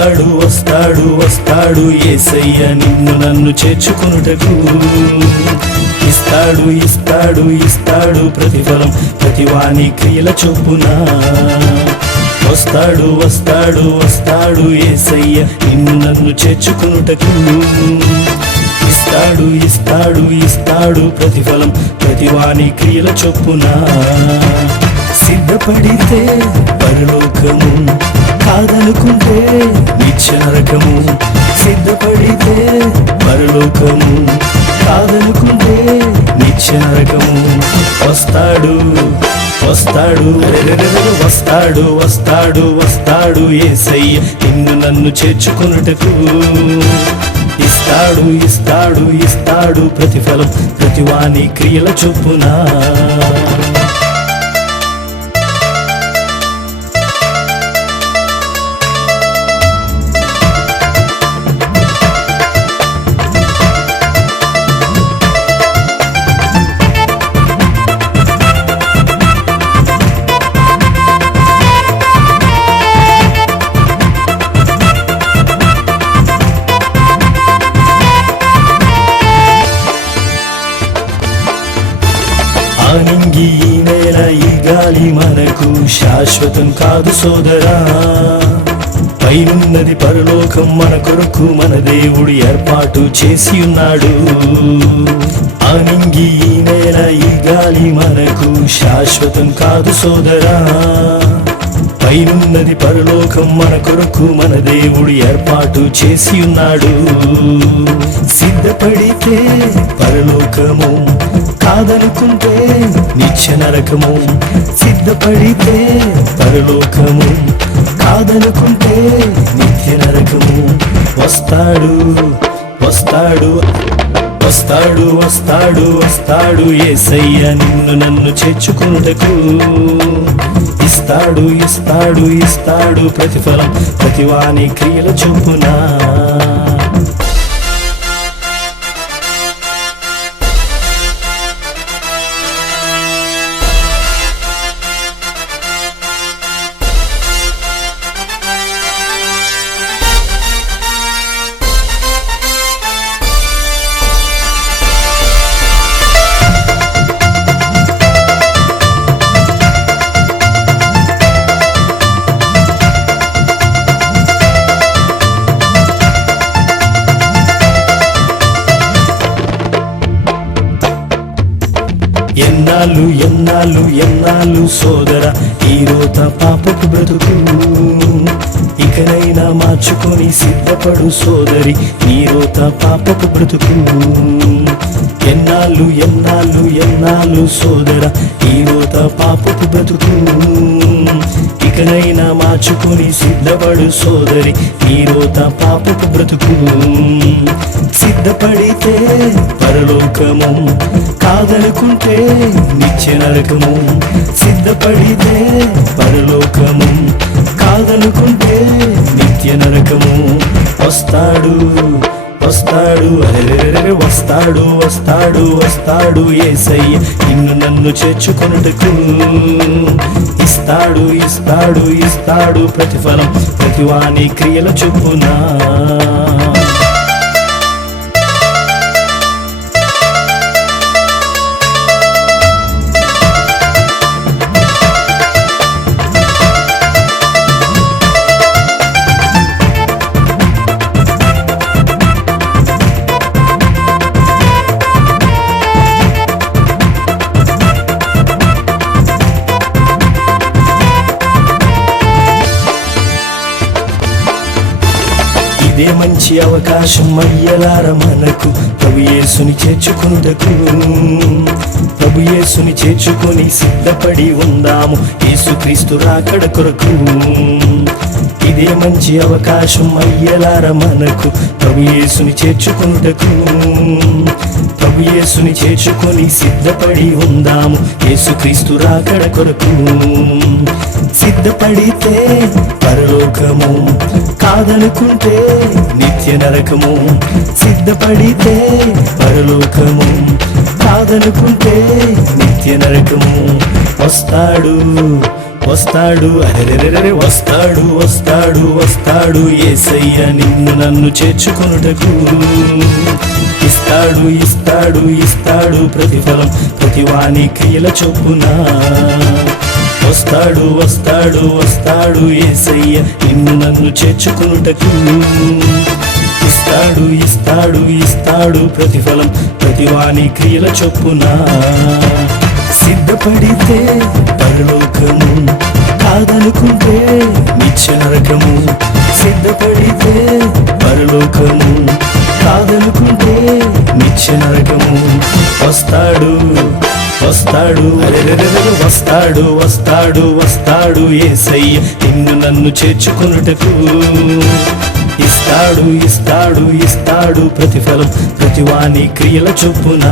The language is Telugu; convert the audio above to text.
వస్తాడు వస్తాడు వస్తాడు యేసయ్య నిన్ను నన్ను చేర్చుకొనుటకు. ఇస్తాడు ఇస్తాడు ఇస్తాడు ప్రతిఫలం ప్రతివాని క్రియల చొప్పున. వస్తాడు వస్తాడు వస్తాడు యేసయ్య నిన్ను నన్ను చేర్చుకొనుటకు. ఇస్తాడు ఇస్తాడు ఇస్తాడు ప్రతిఫలం ప్రతివాని క్రియల చొప్పున. సిద్ధపడితే పరలోకము, కాదనుకుంటే నిత్య నరకము. సిద్ధపడితే పరలోకము, కాదనుకుంటే నిత్య నరకము. వస్తాడు వస్తాడు వస్తాడు వస్తాడు వస్తాడు యేసయ్య నిన్ను నన్ను చేర్చుకొనుటకు. ఇస్తాడు ఇస్తాడు ఇస్తాడు ప్రతిఫలం ప్రతివాని క్రియల చొప్పున. ఆనింగి ఈ నేల ఈ గాలి మనకు శాశ్వతం కాదు సోదరా. పైనున్నది పరలోకం మన కొరకు మన దేవుడు ఏర్పాటు చేసి ఉన్నాడు. ఆనింగి ఈ నేల ఈ గాలి మనకు శాశ్వతం కాదు సోదరా. పైనున్నది పరలోకం మన కొరకు మన దేవుడు ఏర్పాటు చేసి ఉన్నాడు. సిద్ధపడితే పరలోకము, కాదనుకుంటే నిత్య నరకము. సిద్ధపడితే పరలోకము, కాదనుకుంటే నిత్య నరకము. వస్తాడు వస్తాడు వస్తాడు వస్తాడు వస్తాడు యేసయ్య నిన్ను నన్ను చేర్చుకొనుటకు. ఇస్తాడు ఇస్తాడు ఇస్తాడు ప్రతిఫలం ప్రతివాని క్రియల చొప్పున. ఎన్నాళ్ళు ఎన్నాళ్ళు ఎన్నాళ్ళు సోదర ఈ రోత పాపపు బ్రతుకు. ఇకనైనా మార్చుకొని సిద్ధపడు సోదరి నీ రోత పాపపు బ్రతుకు. ఎన్నాళ్ళు ఎన్నాళ్ళు ఎన్నాళ్ళు సోదర ఈ రోత పాపపు బ్రతుకు. ఇకనైనా మార్చుకొని సిద్ధపడు సోదరి నీ రోత పాపపు బ్రతుకు. సిద్ధపడితే పరలోకము, కాదనుకుంటే నిత్య నరకము. సిద్ధపడితే పరలోకము, కాదనుకుంటే నిత్య నరకము. వస్తాడు వస్తాడు వస్తాడు వస్తాడు వస్తాడు యేసయ్య నిన్ను నన్ను చేర్చుకొనుటకు. ఇస్తాడు ఇస్తాడు ఇస్తాడు ప్రతిఫలం ప్రతివాని క్రియల చొప్పున. ఇదే మంచి అవకాశం అయ్యలార మనకు ప్రభు యేసుని చేర్చుకొనుటకు. ప్రభు యేసుని చేర్చుకొని సిద్ధపడి ఉందాము యేసుక్రీస్తు రాకడ కొరకు. ఇదే మంచి అవకాశం అయ్యలార మనకు ప్రభు యేసుని చేర్చుకొనుటకు. ప్రభు యేసుని చేర్చుకొని సిద్ధపడి ఉందాము యేసుక్రీస్తు రాకడ కొరకు. సిద్ధపడితే పరలోకము, కాదనుకుంటే నిత్య నరకము. సిద్ధపడితే పరలోకము, కాదనుకుంటే నిత్య నరకము. వస్తాడు వస్తాడు అరెరెరెరె వస్తాడు వస్తాడు వస్తాడు యేసయ్య నిన్ను నన్ను చేర్చుకొనుటకు ఇస్తాడు ఇస్తాడు ఇస్తాడు ప్రతిఫలం ప్రతివాని క్రియల చొప్పున వస్తాడు వస్తాడు వస్తాడు యేసయ్య నిన్ను నన్ను చేర్చుకొనుటకు ఇస్తాడు ఇస్తాడు ఇస్తాడు ప్రతిఫలం ప్రతివాని క్రియల చొప్పున సిద్ధపడితే పరలోకము కాదనుకుంటే నిత్య నరకము సిద్ధపడితే పరలోకము కాదనుకుంటే నిత్య నరకము వస్తాడు వస్తాడు అరెరెరెరె వస్తాడు వస్తాడు వస్తాడు యేసయ్య నిన్ను నన్ను చేర్చుకొనుటకు ఇస్తాడు ఇస్తాడు ఇస్తాడు ప్రతిఫలం ప్రతివాని క్రియల చొప్పున